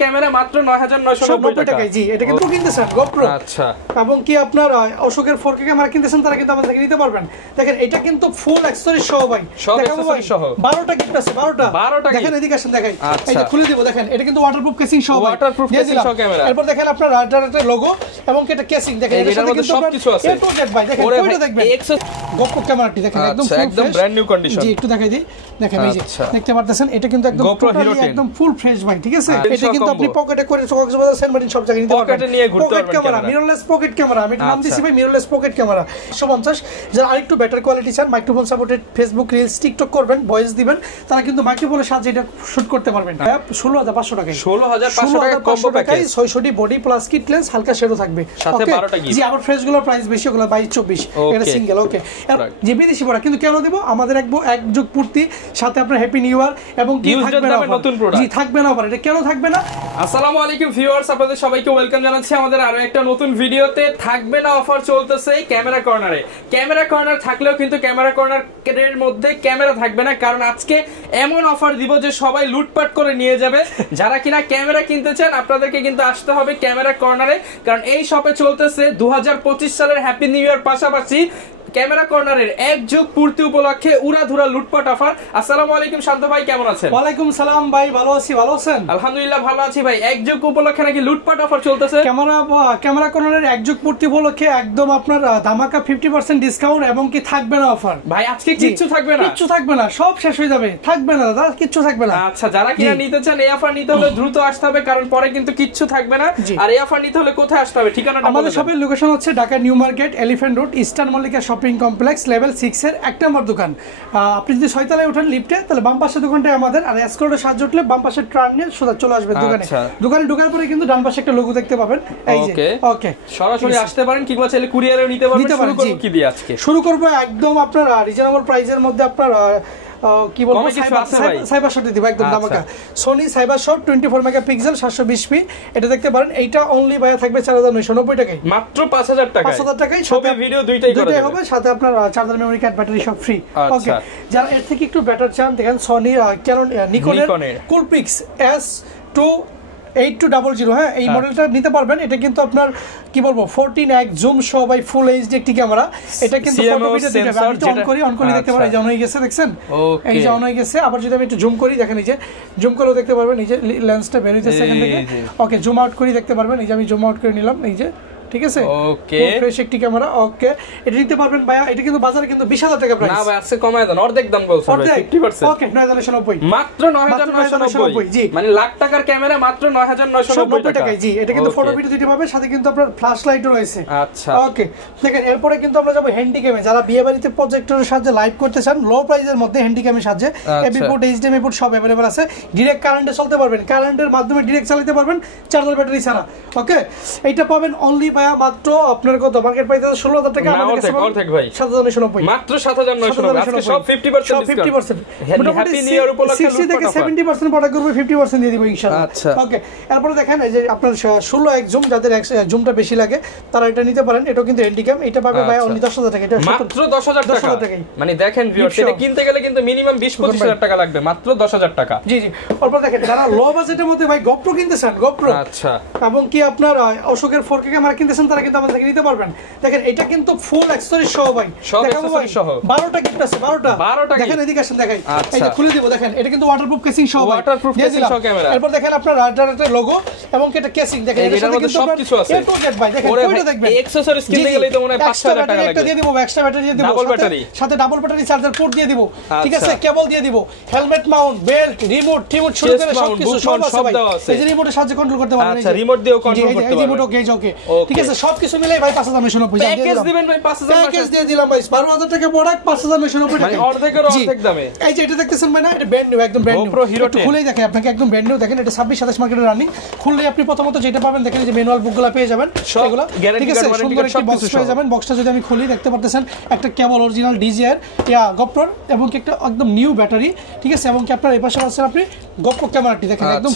Camera মাত্র 9990 টাকা। জি, এটা কিন্তু কিনতেছেন GoPro। আচ্ছা, এবং কি আপনার অশোকের 4K ক্যামেরা কিনতেছেন তারা কিন্তু আমাদের থেকে নিতে পারবেন। দেখেন এটা কিন্তু ফুল অ্যাকসেসরিজ সহ ভাই, সব অ্যাকসেসরিজ সহ 12টা গিফট আছে, 12টা। দেখেন এদিকে আসেন, দেখেন এটা খুলে দিব। দেখেন এটা কিন্তু ওয়াটারপ্রুফ কেসিং সহ, ওয়াটারপ্রুফ কেসিং সহ ক্যামেরা। এরপর দেখেন আপনার রাডারের লোগো এবং এটা কেসিং। দেখেন এর সাথে কিন্তু সবকিছু আছে। এ টু জেড ভাই, দেখেন কয়টা দেখবেন GoPro ক্যামেরাটি দেখেন একদম ব্র্যান্ড নিউ কন্ডিশন। জি, একটু দেখাই দিই। দেখেন এই যে দেখতে পারতেছেন এটা কিন্তু একদম একদম ফুল ফ্রেশ ভাই, ঠিক আছে? এটা কিন্তু আপনি পকেটে করে কক্সবাজার সেন্ট মার্টিন সব জায়গায় নিতে পারবেন। পকেটে নিয়ে ঘুরতে পারবেন। Pocket camera, mirrorless pocket camera, আমি নাম দিছি ভাই মিররলেস পকেট ক্যামেরা 150। যারা আরেকটু বেটার কোয়ালিটি চান, microphone supported Facebook reels TikTok করবেন, ভয়েস দিবেন, তারা কিন্তু মাইক্রোফোনের সাহায্যে এটা শুট করতে পারবেন। 16500 টাকায়, 16500 টাকা combo package, 600 body plus kit lens, হালকা শেডও থাকবে সাথে 12টা গিফট। জি, আবার ফ্রেশ গুলোর প্রাইস বেশি, ওগুলো 22-24 এটা সিঙ্গেল। ওকে, যে বিদেশি প্রোডাক্ট কিন্তু কেন দেব, আমাদের এক যুগ পূর্তি, সাথে আপনার হ্যাপি নিউ ইয়ার এবং কি থাকবে না নতুন প্রোডাক্ট। জি, থাকবে না অফার, এটা কেন থাকবে না? আসসালামু আলাইকুম ভিউয়ার্স, আপনাদের সবাইকে ওয়েলকাম জানাচ্ছি আমাদের আরো একটা নতুন ভিডিওতে। থাকবে না অফার চলতেছে ক্যামেরা কর্নারে। ক্যামেরা কর্নার থাকলেও কিন্তু ক্যামেরা কর্নারের মধ্যে ক্যামেরা থাকবে না, কারণ আজকে এমন অফার দিব যে সবাই লুটপাট করে নিয়ে যাবে। যারা কিনা ক্যামেরা কিনতে চান আপনাদেরকে কিন্তু আসতে হবে ক্যামেরা কর্নারে, কারণ এই শপে চলতেছে 2025 সালের হ্যাপি নিউ ইয়ার পাশাপাশি ক্যামেরা কর্নারের এক যুগ পূর্তি উপলক্ষে উড়াধুরা লুটপাট অফার। আসসালামু আলাইকুম শান্ত ভাই, কেমন আছেন? ওয়ালাইকুম সালাম ভাই, ভালো আছি, ভালো আছেন? আলহামদুলিল্লাহ ভালো আছি ভাই। এক যুগ উপলক্ষে নাকি লুটপাট অফার চলতেছে ক্যামেরা কর্নারের এক যুগ পূর্তি উপলক্ষে একদম আপনার ধামাকা 50% ডিসকাউন্ট এবং কি থাকবে না অফার ভাই। আজকে কিচ্ছু থাকবে না, কিচ্ছু থাকবে না, সব শেষ হয়ে যাবে, থাকবে না দাদা, কিচ্ছু থাকবে না। আচ্ছা, যারা কিনা নিতে চান এই অফার নিতে হলে দ্রুত আসতে হবে, কারণ পরে কিন্তু কিচ্ছু থাকবে না। আর এই অফার নিতে হলে কোথায় আসতে হবে, ঠিকানাটা আমাদের শপের লোকেশন হচ্ছে Dhaka new market, elephant road, eastern Mallika shopping complex, level 6 এর 1 নম্বর দোকান। আপনি যদি 6 তলায় ওঠেন লিফটে, তাহলে বাম পাশে দোকানটাই আমাদের, আর এসকর্টের সাহায্যে উঠলে বাম পাশে ট্রান নিয়ে সোজা চলে আসবে দোকানে। দোকানে ঢোকার পরে কিন্তু ডান পাশে একটা লোগো দেখতে পাবেন, এই যে। ওকে, সরাসরি আসতে পারেন কিংবা চাইলে কুরিয়ারেও নিতে পারবেন। শুরু করব কি দিয়ে আজকে? শুরু করব একদম আপনার রিজনেবল প্রাইসের মধ্যে, আপনার কি বলবো, সাইবার শট দিব একদম ধামাকা। Sony cyber shot 24 megapixel 720p, এটা দেখতে পারেন। এইটা অনলি ভাইয়া থাকবে 4990 টাকায়, মাত্র 5000 টাকা, 5000 টাকায় ছবি ভিডিও দুইটাই হবে, সাথে আপনার চার্জার, মেমরি কার্ড, ব্যাটারি সব ফ্রি। ওকে, যারা এর থেকে একটু বেটার চান, দেখেন সনি ক্যানন নিকনের কুলপিক্স S2800, হ্যাঁ, এই মডেলটা নিতে পারবেন। এটা কিন্তু আপনার কি বলবো 14x জুম সহ বাই ফুল এইচডি একটি ক্যামেরা। এটা কিন্তু ফটো ভিডিও দিতে পারবে। আমি অন করি দেখতে পারেন, এই যে অন হয়ে গেছে, দেখছেন এই যে অন হয়ে গেছে। আবার যদি আমি একটু জুম করি, দেখেন এই যে জুম করেও দেখতে পারবেন, এই যে লেন্সটা বের হইতেছে এখান থেকে। ওকে, জুম আউট করি দেখতে পারবেন, এই যে আমি জুম আউট করে নিলাম, এই যে, ঠিক আছে। ওকে, ফ্রেশ একটি ক্যামেরা। ওকে, এটা নিতে পারবেন ভাইয়া। এটা কিন্তু বাজারে কিন্তু 20000 টাকা প্রাইস। না ভাই, আজকে কমায় দেন, অর্ধেক দাম বলছেন ভাই, 50%। ওকে, 9990, মাত্র 9990। জি, মানে লাখ টাকার ক্যামেরা মাত্র 9990 টাকা। জি, এটা কিন্তু ফটো ভিডিও দিতে পারবে, সাথে কিন্তু আপনার ফ্ল্যাশ লাইটও রয়েছে। আচ্ছা, ওকে, দেখেন এরপরে কিন্তু আমরা যাব হ্যান্ডি ক্যামে। যারা বিয়ে বাড়িতে প্রজেক্টরের সাহায্যে লাইভ করতে চান লো প্রাইসের মধ্যে, হ্যান্ডি ক্যামের সাহায্যে এবি পোর্ট, এইচডিএমআই পোর্ট সব अवेलेबल আছে। ডাইরেক্ট কারেন্টে চলতে পারবেন, কারেন্টের মাধ্যমে ডাইরেক্ট চালাতে পারবেন, চার্জার ব্যাটারি ছাড়া। ওকে, এইটা পাবেন অনলি ভাইয়া মাত্র আপনার কত মার্কেট প্রাইস 16000 টাকা, আমাদের কাছে অর্ধেক ভাই 7990, মাত্র 7990। আজকে সব 50% হ্যাপি নিউ ইয়ার উপলক্ষে 60 থেকে 70% প্রোডাক্ট করবে, 50% দিয়ে দিব ইনশাআল্লাহ। আচ্ছা, ওকে, এরপর দেখেন এই যে আপনার 16x জুম, যাদের জুমটা বেশি লাগে তারা এটা নিতে পারেন। এটাও কিন্তু হ্যান্ডিক্যাম, এটা পাবে ভাই অনলি 10000 টাকা। এটা মাত্র 10000 টাকা, মানে দেখেন ভিউয়ার্স, এটা কিনতে গেলে কিন্তু মিনিমাম 20-25000 টাকা লাগবে, মাত্র 10000 টাকা। জি জি, এরপর দেখেন যারা লো বাজেটের মধ্যে ভাই GoPro কিনতে চান, GoPro, আচ্ছা, এবং কি আপনার অশোকের 4K ক্যামেরা কিনতেছেন, তারা কিন্তু আমাদের থেকে নিতে পারবেন। দেখেন এটা কিন্তু ফুল অ্যাকসেসরিজ সহ ভাই, সব অ্যাকসেসরিজ সহ 12টা গিফট আছে, 12টা। দেখেন এদিকে আসেন, দেখেন এই যে খুলে দিব। দেখেন এটা কিন্তু ওয়াটারপ্রুফ কেসিং সহ, ওয়াটারপ্রুফ কেসিং সহ ক্যামেরা। এরপর দেখেন আপনার রাডারের লোগো এবং কি এটা কেসিং। দেখেন এর সাথে কিন্তু সবকিছু আছে, এ টু জেড ভাই। দেখেন কয়টা দেখবেন, এই অ্যাকসেসরিজ কিনতে গেলেই তো মনে হয় 5000 টাকা লাগবে। একটা দিয়ে দিব, এক্সট্রা ব্যাটারি দিয়ে দিব, ডাবল ব্যাটারি, সাথে ডাবল ব্যাটারি চার্জার পোর্ট দিয়ে দিব, ঠিক আছে, কেবল দিয়ে দিব, হেলমেট মাউন্ট, বেল্ট, রিমোট শুরু করে সবকিছু সব আছে ভাই। এই যে রিমোটের সাহায্যে কন্ট্রোল করতে পারবেন, আচ্ছা, রিমোট দিয়েও কন্ট্রোল করতে পারবেন, রিমোট ওকে, ঠিক আছে, সবকিছু মিলাই ভাই 5990 প্যাকেজ দিবেন ভাই, 5000 প্যাকেজ দিয়ে দিলাম ভাই, 12000 টাকা প্রোডাক্ট 5990 টাকা, মানে অর্ধেকের অর্ধেক দামে। এই যে এটা দেখতেছেন ভাই, না এটা ব্র্যান্ড নিউ, একদম ব্র্যান্ড নিউ। একটু খুলেই দেখেন আপনাকে, একদম ব্র্যান্ড নিউ। দেখেন এটা 26-27 মার্কেটে রানিং। খুললে আপনি প্রথমত যেটা পাবেন, দেখেন যে ম্যানুয়াল বুকগুলো পেয়ে যাবেন, সেগুলো ঠিক আছে, সুন্দর একটি বক্স পেয়ে যাবেন। বক্সটা যদি আমি খুলি দেখতে পারতেছেন একটা কেবল অরিজিনাল ডিজিআর GoPro এবং কি একটা একদম নিউ ব্যাটারি, ঠিক আছে, এবং কি আপনার এই পাশে পাচ্ছেন আপনি GoPro ক্যামেরাটি। দেখেন একদম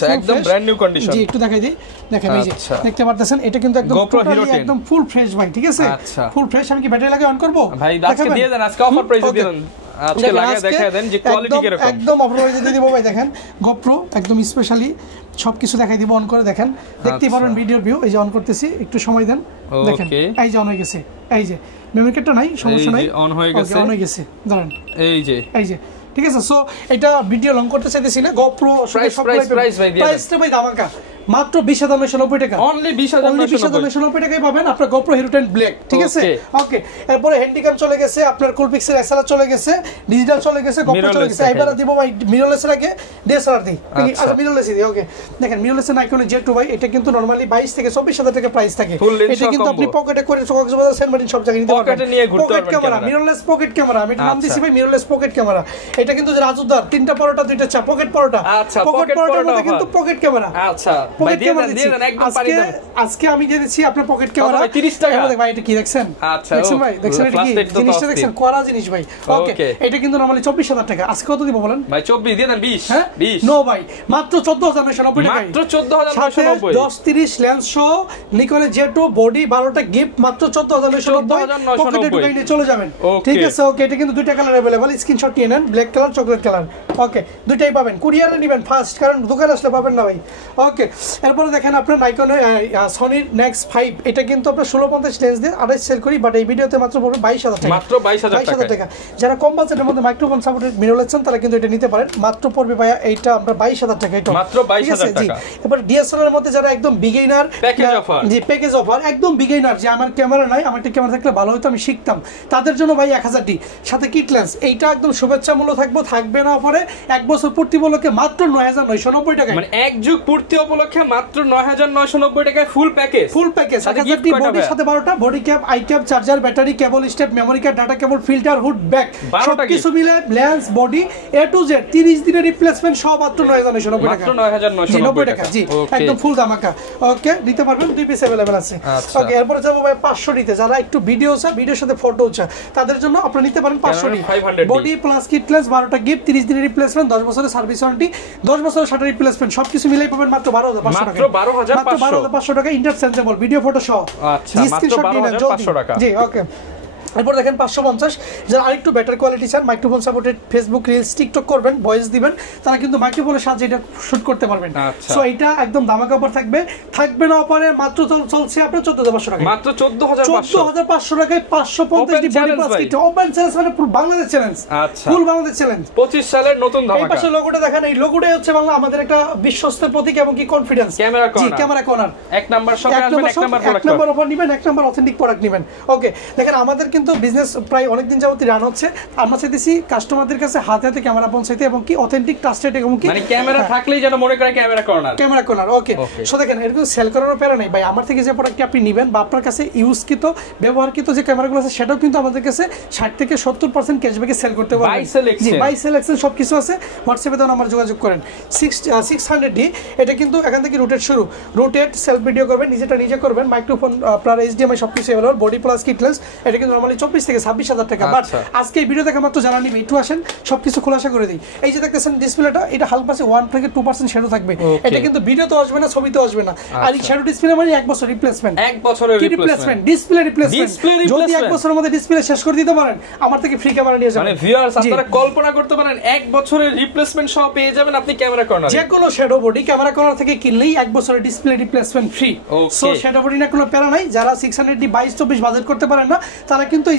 ব্র্যান্ড নিউ কন্ডিশন। জি, একটু দেখাই দিই। দেখেন এই যে দেখতে পারতেছেন, এটা কিন্তু একদম টোটালি একদম ফুল ফ্রেশ ভাই, ঠিক আছে? আচ্ছা, ফুল ফ্রেশ। আমি কি ব্যাটারি লাগিয়ে অন করব ভাই? আজকে দিয়ে দেন, আজকে অফার প্রাইসে দিয়ে দেন, আজকে লাগিয়ে দেখায় দেন যে কোয়ালিটি কি রকম। একদম অফার প্রাইসে দিয়ে দিব ভাই। দেখেন GoPro একদম স্পেশালি সবকিছু দেখাই দিব, অন করে দেখেন, দেখতেই পারেন ভিডিওর ভিউ। এই যে অন করতেছি, একটু সময় দেন, দেখেন এই যে অন হয়ে গেছে। এই যে মেমরি কার্ডটা নাই, সমস্যা নাই, অন হয়ে গেছে, অন হয়ে গেছে, দাঁড়ান এই যে ঠিক আছে। সো এটা ভিডিও লং করতে চাইতেছি না। GoPro প্রাইসটা ভাই ধামাকা, মাত্র 20,990 টাকা, অনলি 20,990 টাকায় পাবেন আপনার GoPro Hero 10 Black, ঠিক আছে? ওকে, এরপরে হ্যান্ডিক্যাম চলে গেছে, আপনার কুল পিক্সেল SLR চলে গেছে, ডিজিটাল চলে গেছে, GoPro চলে গেছে। এবারে দিব ভাই মিররলেসের আগে DSLR দিই। আচ্ছা মিররলেস দিই। ওকে, দেখেন মিররলেসের নাইকনের Z2 ভাই, এটা কিন্তু নরমালি 22 থেকে 24,000 টাকা প্রাইস থাকে। এটা কিন্তু আপনি পকেটে করে কক্সবাজার সেন্ট মার্টিন সব জায়গায় নিতে পারবেন, পকেটে নিয়ে ঘুরতে পারবেন। ক্যামেরা মিররলেস পকেট ক্যামেরা, আমি নাম দিছি ভাই মিররলেস পকেট ক্যামেরা। এটা কিন্তু রাজুদার 3টা পরোটা 2টা চা, পকেট পরোটা। আচ্ছা, পকেট পরোটার মধ্যে কিন্তু পকেট ক্যামেরা। আচ্ছা ভাই দিয়ে দেন একদম পারি দেন। আজকে আমি দিয়ে দিচ্ছি আপনার পকেট ক্যামেরা 30 টাকা। ভাই এটা কি দেখছেন? আচ্ছা দেখছেন ভাই, দেখছেন এটা কি জিনিসটা দেখছেন? করা জিনিস ভাই। ওকে, এটা কিন্তু নরমালি 24,000 টাকা। আজকে কত দিব বলেন ভাই? 24 দিয়ে দেন। 20 হ্যাঁ 20 নো ভাই, মাত্র 14,990 টাকা, মাত্র 14,990। 10-30 লেন্স সহ নিকনের Z2 বডি 12টা গিফট, মাত্র 14,990 পকেটে ঢুকাই নিয়ে চলে যাবেন, ঠিক আছে? ওকে, এটা কিন্তু দুইটা কালার अवेलेबल, স্ক্রিনশট নিয়ে নেন, ব্ল্যাক কালার চকলেট কালার। ওকে, দুইটাই পাবেন, কুরিয়ারে নেবেন ফার্স্ট, কারণ দোকানে আসলে পাবেন না ভাই। ওকে, এরপরে দেখেন আপনার নাইকনের সনির নেক্সট 5, এটা কিন্তু আমরা 1650 লেন্স দিয়ে 28 সেল করি, বাট এই ভিডিওতে মাত্র পড়বে 22,000 টাকা, মাত্র 22,000 টাকা। যারা কম বাজেটের মধ্যে মাইক্রোফোন সাপোর্টেড মিররলেস চান তারা কিন্তু এটা নিতে পারেন, মাত্র পড়বে ভাইয়া এইটা আমরা 22,000 টাকা, এটা মাত্র 22,000 টাকা। এবার ডিএসএলআর এর মধ্যে যারা একদম বিগিনার, প্যাকেজ অফার, জি প্যাকেজ অফার, একদম বিগিনার, যে আমার ক্যামেরা নাই, আমার একটা ক্যামেরা থাকলে ভালো হতো, আমি শিখতাম, তাদের জন্য ভাই 1000 ডি সাথে কিট লেন্স, এইটা একদম শুভেচ্ছা মূল্য থাকবে না অফারে, এক বছর পূর্তি উপলক্ষে মাত্র 9,990 টাকা, মানে এক যুগ পূর্তি উপলক্ষে মাত্র 9,990 টাকায় full package, full package. 1000 D বডির সাথে 12টা body cap, eye cap, charger, battery, cable step, memory card, data cable, filter, hood, back, সবকিছু মিলে lens body A to Z 30 দিনের রিপ্লেসমেন্ট সব মাত্র 9,990 টাকা, মাত্র 9,990 টাকা, জি একদম ফুল ধামাকা। ওকে, দিতে পারবেন, 2 পিস अवेलेबल আছে। ওকে, এরপর যাব ভাই 500 ডিতে, যারা একটু ভিডিও চায়, ভিডিওর সাথে ফটো চায়, তাদের জন্য আপনারা নিতে পারেন 500 D body plus kit lens, 12টা গিফট, 30 দিনের রিপ্লেসমেন্ট, 10 বছরের সার্ভিস ওয়ারেন্টি, 10 বছরের শাটার রিপ্লেসমেন্ট, সবকিছু মিলাই পাবেন মাত্র 12,500 টাকা, মাত্র 12,500 টাকা, ইন্টারচেঞ্জেবল ভিডিও ফটো সহ। আচ্ছা, মাত্র 12,500 টাকা, জি ওকে। এরপর দেখেন 550, যারা আরেকটু বেটার কোয়ালিটি চান, microphone supported Facebook reels, TikTok করবেন, ভয়েস দিবেন, তারা কিন্তু মাইক্রোফোনের সাহায্যে এটা শুট করতে পারবেন। সো এটা একদম ধামাকা অফার থাকবে না অফারে, মাত্র চলছে আপনার 14,500 টাকা, মাত্র 14,500 টাকায় 550 D body plus kit, open challenge, মানে পুরো বাংলাদেশ চ্যালেঞ্জ, আচ্ছা ফুল বাংলাদেশ চ্যালেঞ্জ, 25 সালের নতুন ধামাকা। এই পাশে লোগোটা দেখেন, এই লোগোটাই হচ্ছে বাংলা আমাদের একটা বিশ্বস্তের প্রতীক এবং কি confidence. Camera corner, G camera corner, এক নাম্বার সঙ্গে আসবেন, এক নাম্বার অফার নেবেন, এক নাম্বার অথেন্টিক প্রোডাক্ট নেবেন। ওকে, দেখেন আমাদের কিন্তু বিজনেস প্রায় অনেকদিন যাবত রান হচ্ছে, আমরা চাইতেছি কাস্টমারদের কাছে হাতে হাতে ক্যামেরা পৌঁছাইতে এবং কি অথেন্টিক ট্রাস্টেড এবং কি মানে ক্যামেরা থাকলেই যেন মনে করে ক্যামেরা কর্নার। ওকে, সো দেখেন এরকম সেল করারও প্যারা নেই ভাই, আমার থেকে যে প্রোডাক্টটি আপনি নেবেন বা আপনার কাছে ইউজকৃত ব্যবহারকৃত যে ক্যামেরাগুলো আছে সেটাও কিন্তু আমাদের কাছে 60 থেকে 70% ক্যাশব্যাকে সেল করতে পারবেন, জি বাই সিলেকশন সবকিছু আছে। হোয়াটসঅ্যাপে দেন আমার যোগাযোগ করেন। 600D, এটা কিন্তু এখান থেকে রুটেড শুরু, রুটেড সেলফ ভিডিও করবেন, নিজেটা নিজে করবেন, মাইক্রোফোন আপনার HDMI সবকিছু available, body plus kit lens, এটা কিন্তু নরমালি 24 থেকে 26,000 টাকা। বাট আজকে এই ভিডিও দেখে মাত্র জানা নিবে, একটু আসেন সবকিছু খোলাসা করে দিই। এই যে দেখতেছেন ডিসপ্লেটা, এটা হালকা পাশে 1 থেকে 2% শ্যাডো থাকবে, এটা কিন্তু ভিডিওতে আসবে না, ছবিতে আসবে না। আর এই শ্যাডো ডিসপ্লে মানে 1 বছর রিপ্লেসমেন্ট, 1 বছরের রিপ্লেসমেন্ট, ডিসপ্লে রিপ্লেসমেন্ট। যদি 1 বছরের মধ্যে ডিসপ্লে শেষ করে দিতে পারেন, আমার থেকে ফ্রি ক্যামেরা নিয়ে যাবেন। মানে ভিউয়ার্স আপনারা কল্পনা করতে পারেন 1 বছরের রিপ্লেসমেন্ট সহ পেয়ে যাবেন আপনি ক্যামেরা কর্নার, যে কোনো শ্যাডো বডি ক্যামেরা কর্নার থেকে কিনলেই 1 বছরের display replacement free. So shadow body না কোনো প্যারা নাই, যারা 600D 22-24 বাজেট করতে পারেন না, তারা কিন্তু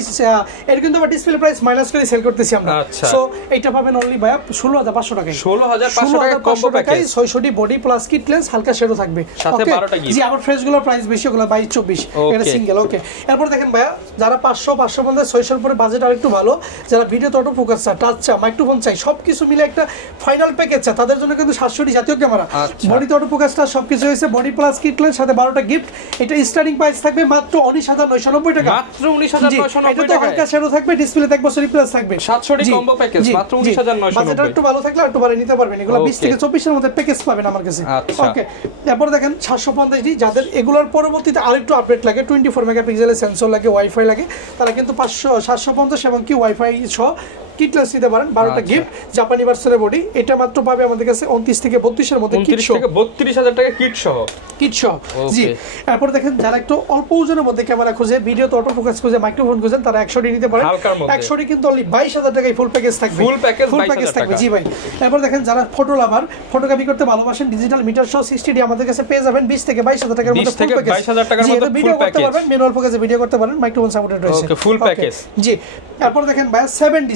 এর কিন্তু আবার ডিসপ্লে প্রাইস মাইনাস করে সেল করতেছি আমরা। সো এটা পাবেন অনলি ভাই 16,500 টাকায়, 16,500 টাকা combo package, 600D body plus kit lens, হালকা শ্যাডো থাকবে সাথে 12টা গিফট। জি, আবার ফ্রেশগুলোর প্রাইস বেশি, ওগুলো 22-24, এটা সিঙ্গেল। ওকে, এরপর দেখেন ভাইয়া যারা 500, 550, 600 পরে বাজেট আরেকটু ভালো, যারা ভিডিও অটো ফোকাস চায়, টাচ চায়, মাইক্রোফোন চাই, সবকিছু মিলে একটা ফাইনাল প্যাকেজ চায়, তাদের জন্য কিন্তু 700D জাতীয় ক্যামেরা, বডিতে অটো ফোকাসটা সবকিছু হয়েছে, বডি প্লাস কিট লেন্স সাথে 12টা গিফট। এটা স্টার্টিং প্রাইস থাকবে মাত্র 19,990 টাকা, মাত্র 19,990 টাকা। হালকা শ্যাডো থাকবে, ডিসপ্লেতে 1 বছর রিপ্লেস থাকবে, 700D কম্বো প্যাকেজ মাত্র 19,990। বাজেট একটু ভালো থাকলে একটু বাড়িয়ে নিতে পারবেন, এগুলো 20 থেকে 24 এর মধ্যে প্যাকেজ পাবেন আমার কাছে। ওকে, তারপর দেখেন 750D, যাদের এগুলোর পরবর্তীতে আরেকটু আপডেট লাগে, 24 মেগাপিক্সেলের সেন্সর লাগে, ওয়াইফাই লাগে, তারা কিন্তু 750 এবং কি ওয়াইফাই সহ কিট লেন্স নিতে পারেন, 12টা গিফট, জাপানি ভার্সনের বডি, এটা মাত্র পাবে আমাদের কাছে 29 থেকে 32 এর মধ্যে, 29 থেকে 32,000 টাকা কিট সহ। কিট সহ। জি, এরপর দেখেন যারা একটু অল্প ওজনের মধ্যে ক্যামেরা খুঁজে, ভিডিওতে অটো ফোকাস খুঁজে, মাইক্রোফোন খুঁজেন, তারা 100 নিতে পারেন। 100 কিন্তু অনলি 22,000 টাকায় ফুল প্যাকেজ থাকবে। ফুল প্যাকেজ থাকবে। জি ভাই। এরপর দেখেন যারা ফটো লাভার, ফটোগ্রাফি করতে ভালোবাসেন, ডিজিটাল মিটার সহ 60D আমাদের কাছে পেয়ে যাবেন 20 থেকে 22,000 টাকার মধ্যে ফুল প্যাকেজ। 22,000 টাকার মধ্যে ভিডিও করতে পারবেন, ম্যানুয়াল ফোকাসে ভিডিও করতে পারেন, মাইক্রোফোন সাপোর্টেড রয়েছে। ওকে, ফুল প্যাকেজ। জি, এরপর দেখেন ভাই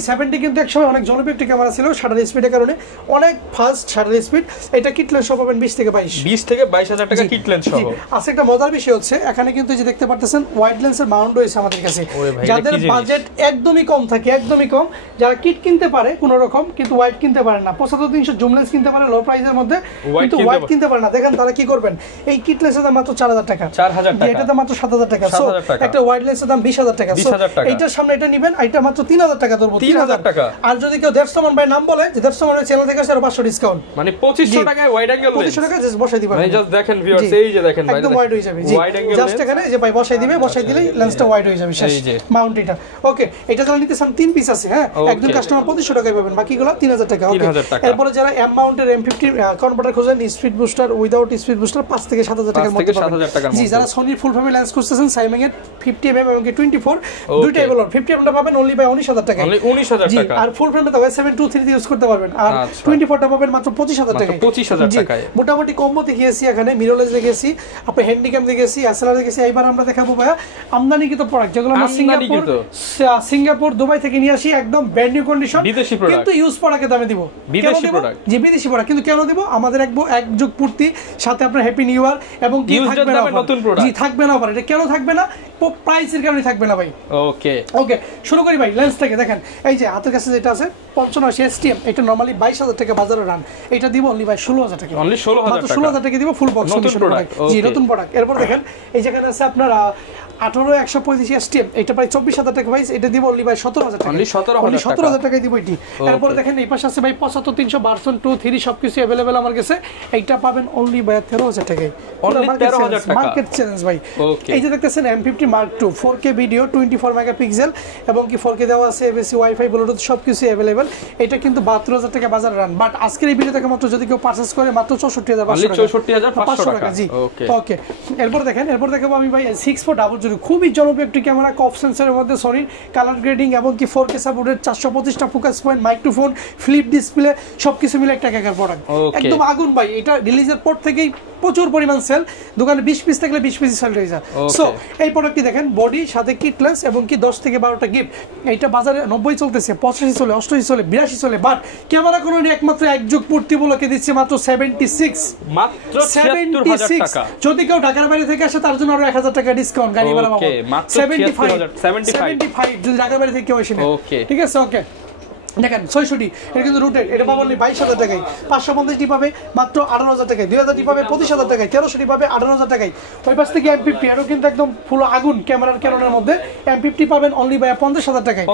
70 কিন্তু একসময় অনেক জনপ্রিয় একটি ক্যামেরা ছিল, শাটার স্পিডের কারণে অনেক ফাস্ট শাটার স্পিড। এটা কিট লেন্স সহ পাবেন 20 থেকে 22,000 টাকা কিট লেন্স সহ। আচ্ছা, একটা মজার বিষয় হচ্ছে এখানে কিন্তু যে দেখতে পারতেছেন ওয়াইড লেন্সের মাউন্ট রয়েছে আমাদের কাছে। যাদের বাজেট একদমই কম থাকে, একদমই কম, যারা কিট কিনতে পারে কোনো রকম কিন্তু ওয়াইড কিনতে পারে না, 75-300 জুম লেন্স কিনতে পারে লো প্রাইসের মধ্যে, কিন্তু ওয়াইড কিনতে পারে না, দেখেন তারা কি করবেন, এই কিট লেন্সের দাম মাত্র 4,000 টাকা, 4,000 টাকা, এটাতে মাত্র 7,000 টাকা। সো একটা ওয়াইড লেন্সের দাম 20,000 টাকা। সো এইটার সামনে এটা নেবেন, এটা মাত্র 3,000 টাকা ধরবো, 3,000 টাকা। আর যদি কেউ 150 মান ভাই নাম বলে যে 150 মান চ্যানেল থেকে আসে 500 ডিসকাউন্ট, মানে 2500 টাকায় ওয়াইড অ্যাঙ্গেল লেন্স, 2500 টাকা জাস্ট বসাই দিবেন। মানে জাস্ট দেখেন ভিউয়ার্স, এই যে দেখেন ভাই একদম ওয়াইড হয়ে যাবে। জি, জাস্ট এখানে যে ভাই বসাই দিবে, বসাই দিলেই লেন্সটা ওয়াইড হয়ে যাবে, শেষ মাউন্ট এটা। ওকে, এটা যারা নিতে চান 3 পিস আছে, হ্যাঁ, একদম কাস্টমার 2500 টাকায় পাবেন, বাকিগুলো 3,000 টাকা। ওকে, এরপর যারা এম মাউন্টের M50 কনভার্টার খোঁজেন, speed booster without speed booster 5 থেকে 7,000 টাকার মধ্যে পাবেন। জি, যারা সনির ফুল ফ্রেম লেন্স খুঁজতেছেন, সাইমিং এর 50mm এবং 24 দুইটাই বলুন, 50mm পাবেন অনলি বাই 19,000 টাকা, অনলি 19,000 টাকা। আর ফুল ফ্রেমটা তবে 723 ইউজ করতে পারবেন, আর 24টা পাবেন মাত্র 25,000 টাকায়, 25,000 টাকায়। মোটামুটি কম্বো দেখিয়েছি, এখানে মিররলেস দেখিয়েছি, আপনি হ্যান্ডিক্যাম দেখিয়েছি, এসএলআর দেখিয়েছি। এবার আমরা দেখাবো ভাইয়া আমদানিকৃত প্রোডাক্ট, যেগুলো আমরা সিঙ্গাপুর দুবাই থেকে নিয়ে আসি, একদম ব্র্যান্ড নিউ কন্ডিশন, কিন্তু ইউজ প্রোডাক্টের দামে দিব। বিদেশি প্রোডাক্ট, জি বিদেশি প্রোডাক্ট, কিন্তু কেন দিব, আমাদের এক যুগ পূর্তি, সাথে আপনার হ্যাপি নিউ ইয়ার, এবং কি থাকবে না নতুন প্রোডাক্ট। জি, থাকবে না, এটা কেন থাকবে না, প্রাইসের কারণে থাকবে না ভাই। ওকে ওকে, শুরু করি ভাই লেন্স থেকে। দেখেন এই যে হাতের কাছে যেটা আছে 85 STM, এটা নরমালি 22,000 টাকা বাজারে রান, এটা দিব অনলি ভাই 16,000 টাকা, অনলি 16,000 টাকা দিব, ফুল বক্স কন্ডিশন প্রোডাক্ট। জি, নতুন প্রোডাক্ট। এরপর দেখেন এই যেখানে আছে আপনার 18-125 STM, এটা প্রায় 24,000 টাকা প্রাইস, এটা দিব অনলি ভাই 17,000 টাকা, অনলি 17,000 টাকায় দিব এটি। এরপর দেখেন এই পাশে আছে ভাই 75-300 ভার্সন 2, 3 সবকিছু अवेलेबल আমার কাছে, এইটা পাবেন অনলি ভাই 13,000 টাকায়, অনলি 13,000 টাকা, মার্কেট চ্যালেঞ্জ ভাই। এই যে দেখতেছেন M50 Mark II 4K video, 24 megapixel, এবং কি 4K দেওয়া আছে, এবিসি ওয়াইফাই ব্লুটুথ সবকিছু अवेलेबल, এটা কিন্তু 72,000 টাকা বাজারে রান, বাট আজকের এই ভিডিও থেকে মাত্র যদি কেউ পারচেজ করে মাত্র 64,500 টাকা। জি, ওকে। এরপর দেখেন, এরপর দেখাবো আমি ভাই 6400, খুবই জনপ্রিয় একটি ক্যামেরা, কফ সেন্সরের মধ্যে, সনির কালার গ্রেডিং এবং কি 4K সাপোর্টেড, 425টা focus point, microphone, flip display সবকিছু মিলে একটা ক্যামেরা প্রোডাক্ট, একদম আগুন ভাই। এটা রিলিজের পর থেকেই প্রচুর পরিমাণ সেল, দোকানে 20 পিস থাকলে 20 পিস সেল হয়ে যায়। সো এই প্রোডাক্টটি দেখেন, বডি সাথে কিট লেন্স এবং কি 10 থেকে 12টা গিফট, এইটা বাজারে 90 চলতেছে, 85 চলে, 88 চলে, 82 চলে, বাট ক্যামেরা কোনো একমাত্র এক যুগ পূর্তি বলকে দিচ্ছে মাত্র 76, মাত্র 76 টাকা। যদি কেউ ঢাকার বাইরে থেকে আসে তার জন্য আরো 1000 টাকা ডিসকাউন্ট, গাড়ি ভাড়া পাবো 75 যদি ঢাকার বাইরে থেকে কেউ আসে না, ঠিক আছে। ওকে, দেখেন 600D, এটা কিন্তু রুটেড, এটা পাবো 22,000 টাকায়, 550D পাবে মাত্র 18,000 টাকায়, 2000D পাবে 25,000 টাকায়, 1300D পাবে 18,000 টাকায়। ওই পাশ থেকে M50, এটাও কিন্তু একদম ফুল আগুন ক্যামেরার ক্যানোনের মধ্যে, M50 পাবেন অনলি বাই 50,000 টাকায়,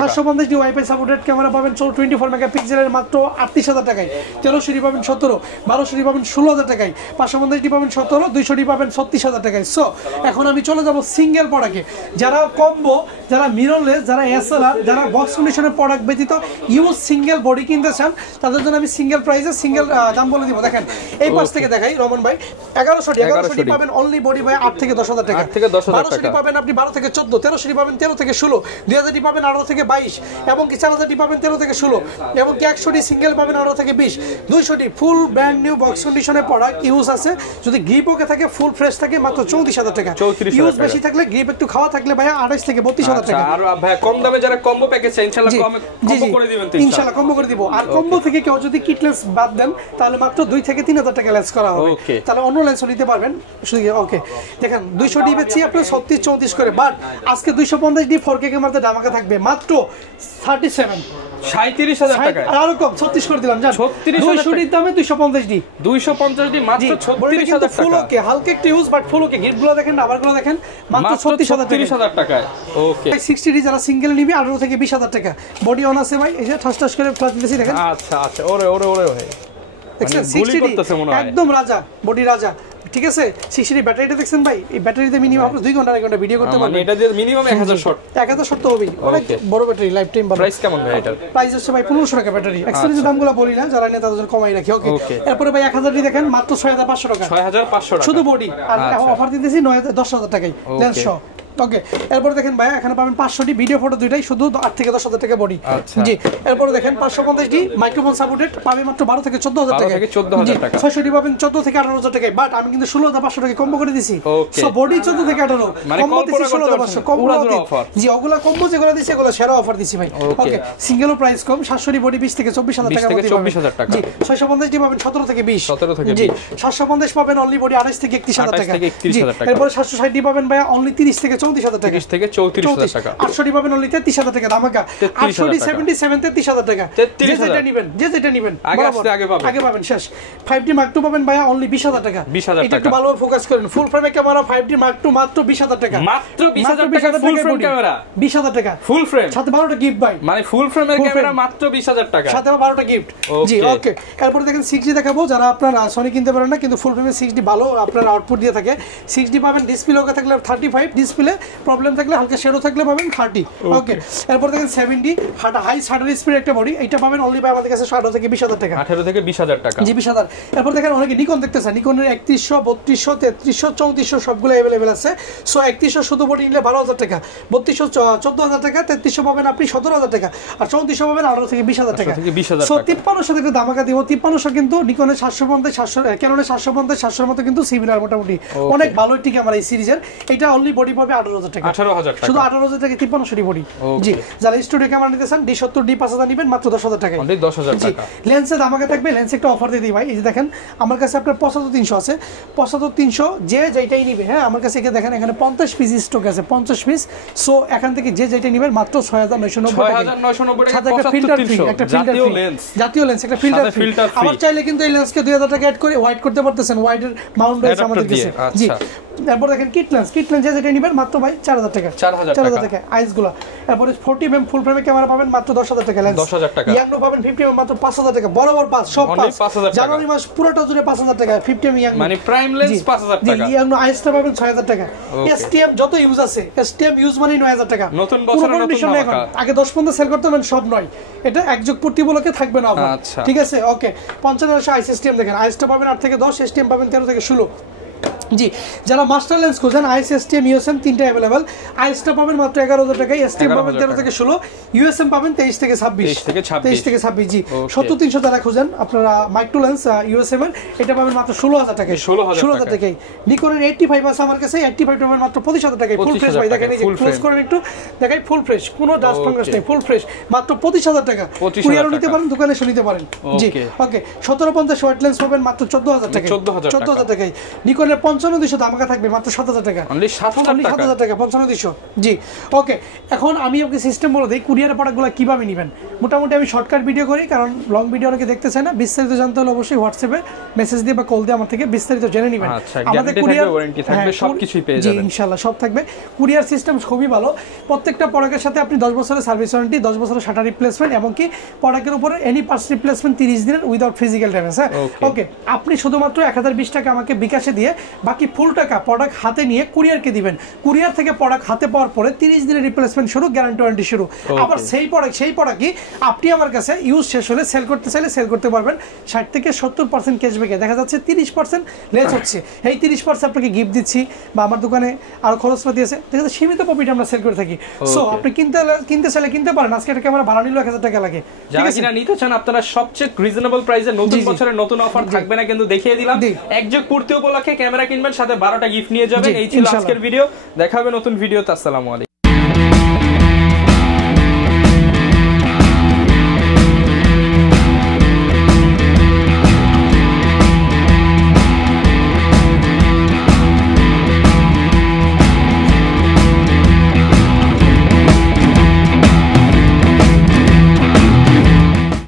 750D ওয়াইফাই সাপোর্টেড ক্যামেরা পাবেন 24 মেগাপিক্সেলের মাত্র 38,000 টাকায়, 1300D পাবেন 17, 1200D পাবেন 16,000 টাকায়, 550D পাবেন 17, 200D পাবেন 36,000 টাকায়। সো এখন আমি চলে যাব সিঙ্গেল প্রোডাক্টে, যারা কম্বো, যারা মিররলেস, যারা এসএলআর, যারা বক্স কন্ডিশনের প্রোডাক্ট ব্যতীত ইউজ সিঙ্গেল বডি কিনতে চান, তাদের জন্য আমি সিঙ্গেল প্রাইসে সিঙ্গেল দাম বলে দিব। দেখেন এই পাশ থেকে দেখাই রমন ভাই, 1100D পাবেন অনলি বডি ভাই 8 থেকে 10,000 টাকা, 1200D পাবেন আপনি 12 থেকে 14, 1300D পাবেন 13 থেকে 16, 2000D পাবেন 18 থেকে 22, এবং কি 4000D পাবেন 13 থেকে 16, এবং কি 100D সিঙ্গেল পাবেন 18 থেকে 20, 200D ফুল ব্র্যান্ড নিউ বক্স কন্ডিশনের প্রোডাক্ট ইউজ আছে, যদি গ্রিপ ওকে থাকে, ফুল ফ্রেশ থাকে মাত্র 34,000 টাকা, ইউজ বেশি থাকলে, গ্রিপ একটু খাওয়া থাকলে ভাই 28 থেকে 32,000 টাকা। আর ভাই কম দামে যারা কম্বো প্যাকেজ চাই ইনশাআল্লাহ কম্বো করে দিবেন, ইনশাআল্লাহ কম্বো করে দিব। আর কম্বো থেকে কেউ যদি কিট লেন্স বাদ দেন তাহলে মাত্র 2 থেকে 3,000 টাকা লেন্স করা হবে, তাহলে অন্য লেন্সও নিতে পারবেন। ওকে, দেখেন 200D বেচি আপনার 36-34 করে, বাট আজকে 250D 4K ক্যামেরাতে দামাকা থাকবে মাত্র 37,000 টাকা, আরো কম 36 করে দিলাম, জান 200D দামে 250D মাত্র 36,000 টাকা। ফুল ওকে, হালকা একটু ইউজ, বাট ফুল ওকে, গিফটগুলো দেখেন, আবারগুলো দেখেন, মাত্র 36,000 টাকায়। ওকে, 60D যারা সিঙ্গেল নিবে 18 থেকে 20,000 টাকা, বডি অন আছে ভাই, এই যে ঠাস ঠাস করে ফ্ল্যাশ দিতেছি দেখেন। আচ্ছা আচ্ছা, ওরে ওরে ওরে, দেখছেন 60D একদম রাজা, বডি রাজা, ঠিক আছে 60 ব্যাটারিটা দেখছেন ভাই, এই ব্যাটারিতে মিনিমাম আপনি 2 ঘন্টা 1 ঘন্টা ভিডিও করতে পারবেন। মানে এটা দিয়ে মিনিমাম 1000 শট 1000 শট তো হবেই, অনেক বড় ব্যাটারি, লাইফ টাইম ভালো। প্রাইস কেমন ভাই এটার? প্রাইস হচ্ছে ভাই 1500 টাকা ব্যাটারি। এক্সপেন্সিভ দামগুলো বলি না, যারা নেই তাদের জন্য কমাই রাখি। ওকে, এরপরে ভাই 1000 টি দেখেন মাত্র 6500 টাকা, 6500 টাকা শুধু বডি। আর অফার দিতেছি 10000 টাকায় লেন্স সহ। ওকে, এরপর দেখেন ভাই এখানে পাবেন 500টি ভিডিও ফটো দুইটাই, শুধু 8 থেকে 10,000 টাকা বডি। জি, এরপর দেখেন 550টি মাইক্রোফোন সাপোর্টেড পাবে মাত্র 12 থেকে 14000 টাকা। 14000 টাকা। 600টি পাবেন 14 থেকে 18000 টাকায়, বাট আমি কিন্তু 16500 টাকা কম্বো করে দিছি। সো বডি 14 থেকে 18, কম্বো দিছি 16500 কম্বো অফার। জি, ওগুলা কম্বো যেগুলো দিছি এগুলো সেরা অফার দিছি ভাই। ওকে, সিঙ্গেলও প্রাইস কম, 700টি বডি 20 থেকে 24000 টাকা মধ্যে 24000 টাকা। জি, 650টি পাবেন 17 থেকে 20। জি, 750 পাবেন অনলি বডি 28 থেকে 31000 টাকা। জি, এরপর 760টি পাবেন ভাই অনলি 30 থেকে 34000 টাকা। 30 থেকে 34000 টাকা। 800টি পাবেন অনলি 33000 টাকা ধামাকা। 800টি 77 33000 টাকা। যে যেটা নেবেন আগে পাবেন শেষ। 5D Mark II পাবেন ভাই অনলি 20000 টাকা। এটা একটু ভালোভাবে ফোকাস করেন। ফুল ফ্রেমে ক্যামেরা 5D Mark II মাত্র 20000 টাকা। মাত্র 20000 টাকা ফুল ফ্রেম ক্যামেরা। 20000 টাকা ফুল ফ্রেম, সাথে 12টা গিফট ভাই। মানে ফুল ফ্রেমের ক্যামেরা মাত্র 20000 টাকা, সাথে 12টা গিফট। জি, ওকে। এরপর দেখেন 6D দেখাবো, যারা আপনারা সনি কিনতে পারেন না কিন্তু ফুল ফ্রেমে 6D ভালো আপনার আউটপুট দিয়ে থাকে। 6D পাবেন, ডিসপ্লে ওকে থাকলে 35, ডিসপ্লে প্রবলেম থাকলে হালকা শ্যাডো থাকলে পাবেন 30। ওকে, এরপর দেখেন 7D হাই শাটার স্পিড একটা বডি, এটা পাবেন অনলি ভাই আমাদের কাছে 18 থেকে 20000 টাকা। 18 থেকে 20000 টাকা। জি, 20000। এরপর দেখেন অনেকে নিকন দেখতেছেন, নিকনের 3100 3200 3300 3400 সবগুলো अवेलेबल আছে। সো 3100 শুধু বডি নিলে 12000 টাকা, 3200 14000 টাকা, 3300 পাবেন আপনি 17000 টাকা, আর 3400 পাবেন 18 থেকে 20000 টাকা। সো 5300 থেকে ধামাকা দিব। 5300 কিন্তু নিকনের 750 700 ক্যাননের 750 700 এর মতো কিন্তু সিমিলার মোটামুটি অনেক ভালো একটি ক্যামেরা এই সিরিজের। এটা অনলি বডি পাবে 18000 টাকা। 18000 টাকা, শুধু 18000 টাকা 5300 বডি। জি, যারা স্টুডিও ক্যামেরা নিতে চান D70 D5000 নেবেন মাত্র 10000 টাকা। অনলি 10000 টাকা। লেন্সে ধামাকা থাকবে, লেন্স একটা অফার দিয়ে দিই ভাই। এই যে দেখেন আমার কাছে আপনার 75300 আছে, 75300 যে যেটাই নিবে, হ্যাঁ আমার কাছে এখানে দেখেন এখানে 50 পিস স্টক আছে, 50 পিস। সো এখান থেকে যে যেটা নিবেন মাত্র 6990 টাকা। 6990 টাকা, সাথে একটা ফিল্টার ফ্রি, একটা জাতীয় লেন্স, জাতীয় লেন্স একটা ফিল্টার ফ্রি। আবার চাইলে কিন্তু এই লেন্সকে 2000 টাকা অ্যাড করে হোয়াইট করতে পারতেছেন, হোয়াইটের মাউন্ট রয়েছে আমাদের কাছে। জি, তারপর দেখেন কিট লেন্স যে যেটা নিবেন মাত্র ভাই 4000 টাকা। 4000 টাকা আইসগুলো। তারপরে 40mm ফুল ফ্রেমে ক্যামেরা পাবেন মাত্র 10000 টাকা লেন্স। 10000 টাকা। ইয়াংনো পাবেন 50mm মাত্র 5000 টাকা। বরাবর পাস, সব পাস। জানুয়ারি মাস পুরোটা জুড়ে 5000 টাকা 50mm ইয়াংনো, মানে প্রাইম লেন্স 5000 টাকা। ইয়াংনো আইসটা পাবেন 6000 টাকা। STM যত ইউজ আছে, STM ইউজ মানে 9000 টাকা। নতুন বছরে নতুন ধামাকা। আগে 10-15 সেল করতে পারেন, সব নয়। এটা একযোগ পূর্তি বলকে থাকবে না আপনার। ঠিক আছে, ওকে। 5500 আইস STM দেখেন, আইসটা পাবেন 8 থেকে 10, STM পাবেন 13 থেকে 16। জি, যারা মাস্টার লেন্স খুঁজেন আইএস এসটিএম ইউএসএম তিনটা अवेलेबल। আইএসটা পাবেন মাত্র 11000 টাকায়, এসটিএম পাবেন 13 থেকে 16, ইউএসএম পাবেন 23 থেকে 26। 23 থেকে 26। জি, 70300 যারা খুঁজেন আপনারা মাইক্রো লেন্স ইউএসএম এর, এটা পাবেন মাত্র 16000 টাকায়। 16000 টাকায়। নিকনের 85 আছে আমার কাছে, 85 পাবেন মাত্র 25000 টাকায়। ফুল ফ্রেশ ভাই, দেখেন এই যে ক্লোজ করেন একটু, দেখাই ফুল ফ্রেশ, কোনো ডাস্ট ফাঙ্গাস নেই, ফুল ফ্রেশ মাত্র 25000 টাকা। কুরিয়ারও নিতে পারেন, দোকানে এসে নিতে পারেন। জি, ওকে। 1750 ওয়াট লেন্স পাবেন মাত্র 14000 টাকায়। 14000 টাকায়। নিকনের 55200 ধামাকা থাকবে মাত্র 7000 টাকা। অনলি 7000 টাকা 55200। জি, ওকে। এখন আমি আপনাকে সিস্টেম বলে দেই কুরিয়ারের প্রোডাক্টগুলো কিভাবে নেবেন। মোটামুটি আমি শর্টকাট ভিডিও করি, কারণ লং ভিডিও অনেকে দেখতে চায় না। বিস্তারিত জানতে হলে অবশ্যই হোয়াটসঅ্যাপে মেসেজ দিয়ে বা কল দিয়ে আমার থেকে বিস্তারিত জেনে নেবেন। আমাদের কুরিয়ার ওয়ারেন্টি থাকবে, সবকিছুই পেয়ে যাবেন। জি, ইনশাআল্লাহ সব থাকবে। কুরিয়ার সিস্টেম খুবই ভালো। প্রত্যেকটা প্রোডাক্টের সাথে আপনি 10 বছরের সার্ভিস ওয়ারেন্টি, 10 বছরের শাটার রিপ্লেসমেন্ট, এবং কি প্রোডাক্টের উপরে এনি পার্টস রিপ্লেসমেন্ট 30 দিনের উইদাউট ফিজিক্যাল ড্যামেজ। হ্যাঁ, ওকে। আপনি শুধুমাত্র 1020 টাকা আমাকে বিকাশে দিয়ে বাকি ফুল টাকা প্রোডাক্ট হাতে নিয়ে কুরিয়ারকে দিবেন। কুরিয়ার থেকে প্রোডাক্ট হাতে পাওয়ার পরে 30 দিনের রিপ্লেসমেন্ট শুরু, গ্যারান্টি ওয়ারেন্টি শুরু। আবার সেই প্রোডাক্টই আপনি আমার কাছে ইউজ শেষ হলে সেল করতে চাইলে সেল করতে পারবেন 60 থেকে 70% ক্যাশব্যাকে। দেখা যাচ্ছে 30% লেস হচ্ছে, এই 30% আপনাকে গিফট দিচ্ছি বা আমার দোকানে আরো খরচপাতি আছে, দেখা যাচ্ছে সীমিত প্রফিট আমরা সেল করে থাকি। সো আপনি কিনতে চাইলে কিনতে পারেন। আজকে একটা ক্যামেরা ভাড়া নিলেও 1000 টাকা লাগে। যারা কিনা নিতে চান আপনারা সবচেয়ে রিজনেবল প্রাইসে নতুন বছরের নতুন অফার থাকবে না কিন্তু দেখিয়ে দিলাম। একযোগ পূর্তি উপলক্ষে ক্যামেরা কিনবেন, সাথে 12টা গিফট নিয়ে যাবেন। এই ছিল আজকের ভিডিও, দেখা হবে নতুন ভিডিওতে। আসসালামু আলাইকুম।